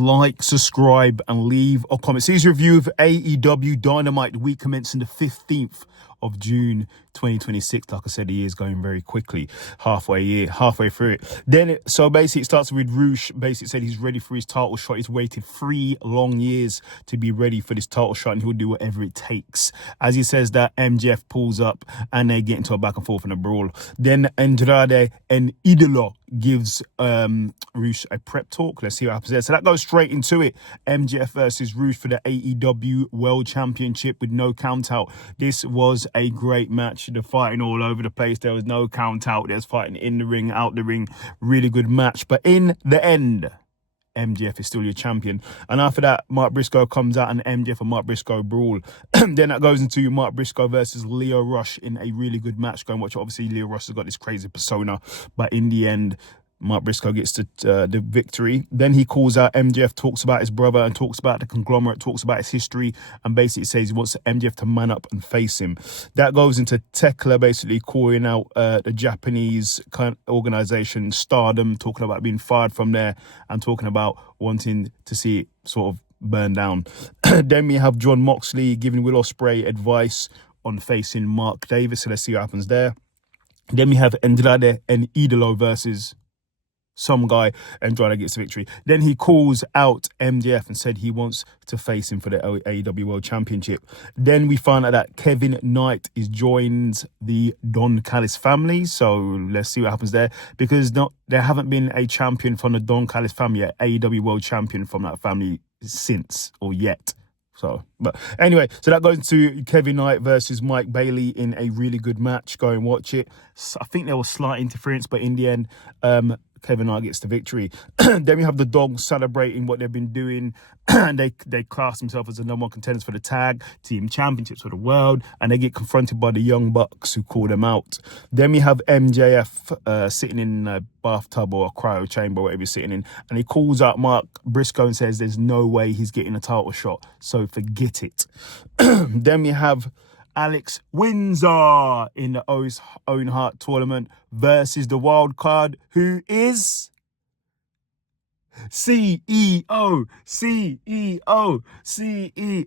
like, subscribe, and leave a comment. Series review of AEW Dynamite, the week commencing the 15th of June 2026. Like I said, the year's going very quickly. Halfway through it. So basically it starts with Roosh basically said he's ready for his title shot. He's waited 3 long years to be ready for this title shot, and he'll do whatever it takes. As he says that, MJF pulls up and they get into a back and forth in a brawl. Then Andrade and Idolo gives Roosh a prep talk. Let's see what happens there. So that goes straight into it. MJF versus Roosh for the AEW World Championship with no count out. This was a great match. The fighting all over the place. There was no count out. There's fighting in the ring, out the ring. Really good match. But in the end, MJF is still your champion. And after that, Mark Briscoe comes out and MJF and Mark Briscoe brawl. Then that goes into Mark Briscoe versus Leo Rush in a really good match. Go and watch it. Obviously, Leo Rush has got this crazy persona. But in the end, Mark Briscoe gets the victory. Then he calls out MJF, talks about his brother and talks about the conglomerate, talks about his history, and basically says he wants MJF to man up and face him. That goes into Tekla basically calling out the Japanese organization Stardom, talking about being fired from there and talking about wanting to see it sort of burn down. Then we have John Moxley giving Will Ospreay advice on facing Mark Davis. So let's see what happens there. Then we have Andrade and Idolo versus some guy. Andrade gets the victory. Then he calls out MJF and said he wants to face him for the AEW World Championship. Then we find out that Kevin Knight joins the Don Callis family. So let's see what happens there, because there haven't been a champion from the Don Callis family, an AEW World Champion from that family since or yet. So, but anyway, so that goes to Kevin Knight versus Mike Bailey in a really good match. Go and watch it. I think there was slight interference, but in the end, Kevin Knight gets the victory. Then we have the Dogs celebrating what they've been doing. And they class themselves as the number 1 contenders for the tag team championships for the world. And they get confronted by the Young Bucks, who call them out. Then we have MJF sitting in a bathtub or a cryo chamber, whatever he's sitting in. And he calls out Mark Briscoe and says there's no way he's getting a title shot. So forget it. Then we have Alex Windsor in the Owen Hart tournament versus the wild card, who is CEO.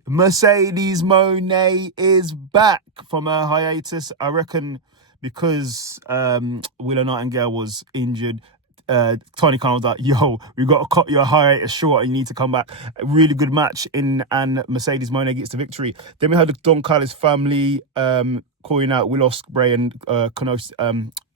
Mercedes Moné is back from her hiatus. I reckon because Willow Nightingale was injured, Tony Khan was like, yo, we've got to cut your hiatus short and you need to come back. A really good match and Mercedes Moné gets the victory. Then we had the Don Callis family calling out Will Ospreay and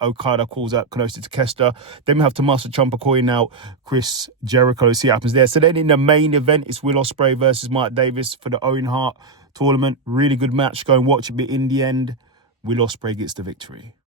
Okada calls out Konosuke Takeshita. Then we have Tommaso Ciampa calling out Chris Jericho. See what happens there. So then in the main event, it's Will Ospreay versus Mark Davis for the Owen Hart tournament. Really good match. Go and watch it. But in the end, Will Ospreay gets the victory.